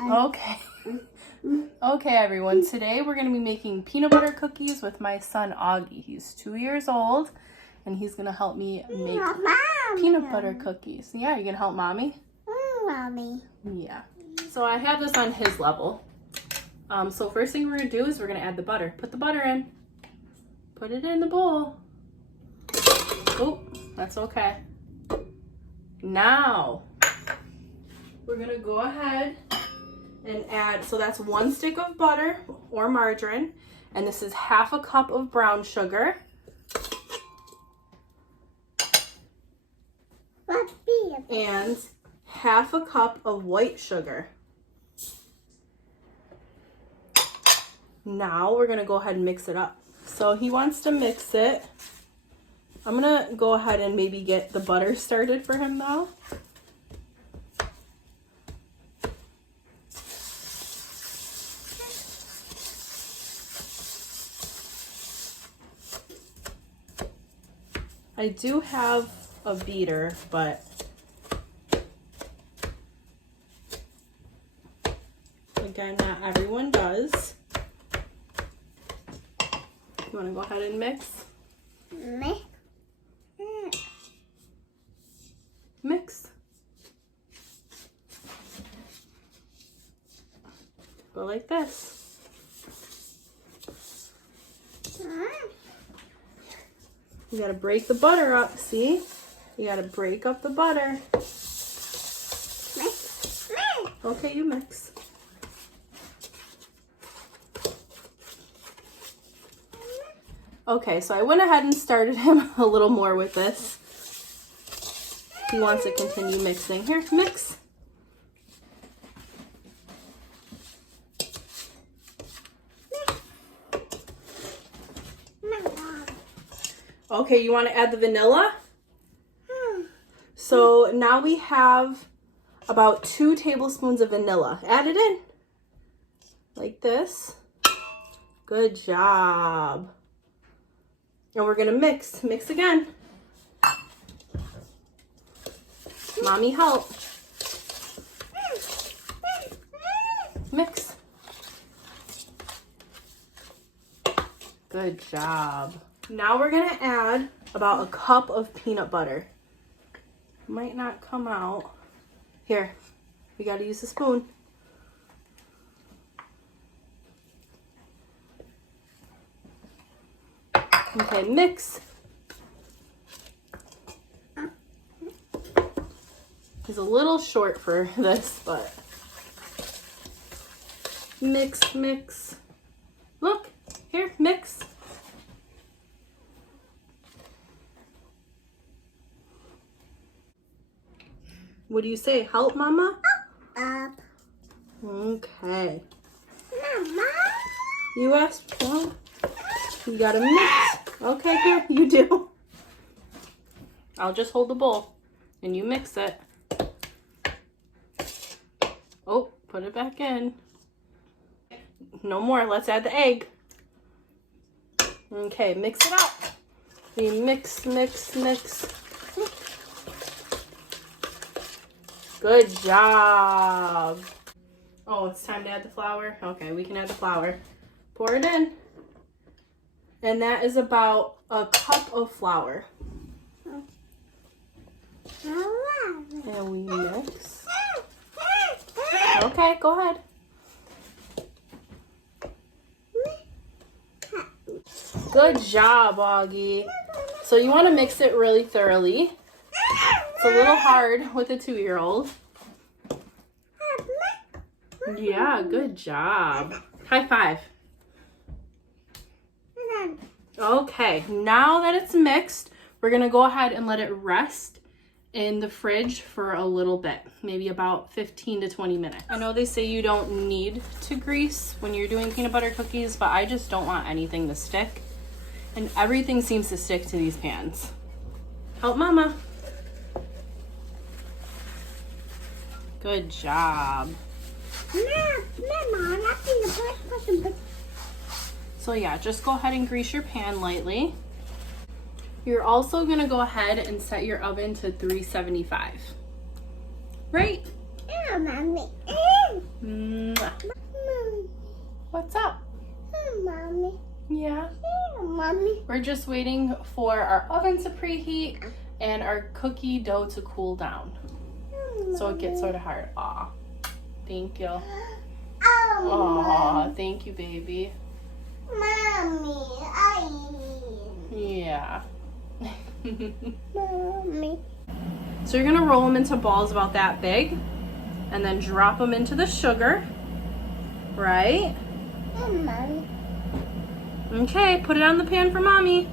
Okay. Okay, everyone. Today we're going to be making peanut butter cookies with my son, Augie. He's 2 years old, and he's going to help me make peanut butter cookies. Yeah, you going to help Mommy? Mommy. Yeah. So I have this on his level. So first thing we're going to do is we're going to add the butter. Put the butter in. Put it in the bowl. Oh, that's okay. Now, we're going to go ahead and add, so that's 1 stick of butter or margarine, and this is 1/2 cup of brown sugar. And 1/2 cup of white sugar. Now we're gonna go ahead and mix it up. So he wants to mix it. I'm gonna go ahead and maybe get the butter started for him though. I do have a beater, but again, not everyone does. You want to go ahead and mix? Mix. Go like this. You gotta break the butter up, see? You gotta break up the butter. Okay, you mix. Okay, so I went ahead and started him a little more with this. He wants to continue mixing. Here, mix. Okay, you want to add the vanilla? So now we have about 2 tablespoons of vanilla. Add it in. Like this. Good job. And we're going to mix. Mix again. Mommy, help. Mix. Good job. Now we're gonna add about 1 cup of peanut butter. Might not come out. Here, we gotta use a spoon. Okay, mix. He's a little short for this, but mix, mix. Look, here, mix. What do you say? Help, Mama? Up. Okay. Mama. You asked, well, you gotta mix. Okay, here, you do. I'll just hold the bowl and you mix it. Oh, put it back in. No more, let's add the egg. Okay, mix it up. We mix, mix, mix. Good job. Oh, it's time to add the flour. Okay, we can add the flour. Pour it in. And that is about 1 cup of flour. And we mix. Okay, go ahead. Good job, Augie. So you want to mix it really thoroughly. It's a little hard with a 2-year-old. Yeah, good job. High five. Okay, now that it's mixed, we're gonna go ahead and let it rest in the fridge for a little bit, maybe about 15 to 20 minutes. I know they say you don't need to grease when you're doing peanut butter cookies, but I just don't want anything to stick. And everything seems to stick to these pans. Help Mama. Good job. So yeah, just go ahead and grease your pan lightly. You're also gonna go ahead and set your oven to 375. Right? Yeah, Mommy. Yeah. Mommy. We're just waiting for our oven to preheat and our cookie dough to cool down. So it gets sort of hard. Aw. Thank you. Aw, thank you, baby. Mommy, Yeah. Mommy. So you're gonna roll them into balls about that big and then drop them into the sugar, right? Mommy. Okay, put it on the pan for mommy.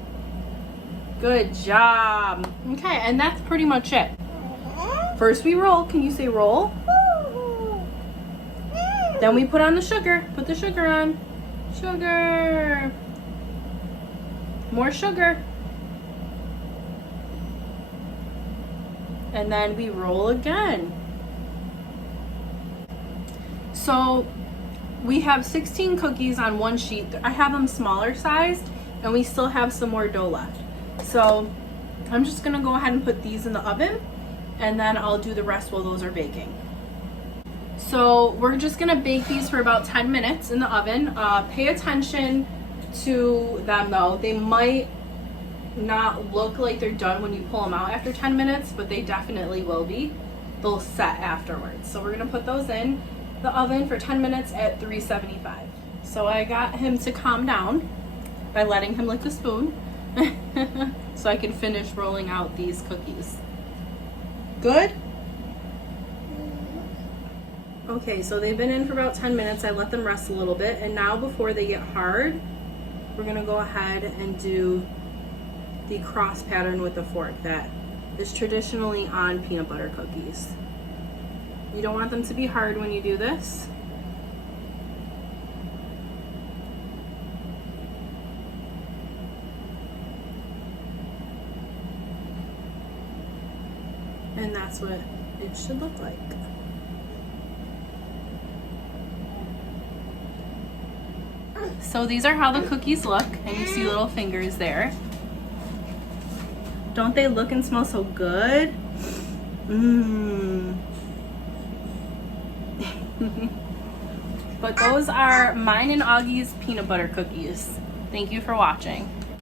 Good job. Okay, and that's pretty much it. First we roll. Can you say roll? Then we put on the sugar. Put the sugar on. Sugar. More sugar. And then we roll again. So we have 16 cookies on one sheet. I have them smaller sized and we still have some more dough left. So I'm just gonna go ahead and put these in the oven and then I'll do the rest while those are baking. So we're just gonna bake these for about 10 minutes in the oven. Pay attention to them though. They might not look like they're done when you pull them out after 10 minutes, but they definitely will be. They'll set afterwards. So we're gonna put those in the oven for 10 minutes at 375. So I got him to calm down by letting him lick the spoon so I can finish rolling out these cookies. Good? Okay, so they've been in for about 10 minutes. I let them rest a little bit, and now before they get hard, we're gonna go ahead and do the cross pattern with the fork that is traditionally on peanut butter cookies. You don't want them to be hard when you do this. And that's what it should look like. So these are how the cookies look, and you see little fingers there. Don't they look and smell so good? Mmm. But those are mine and Augie's peanut butter cookies. Thank you for watching.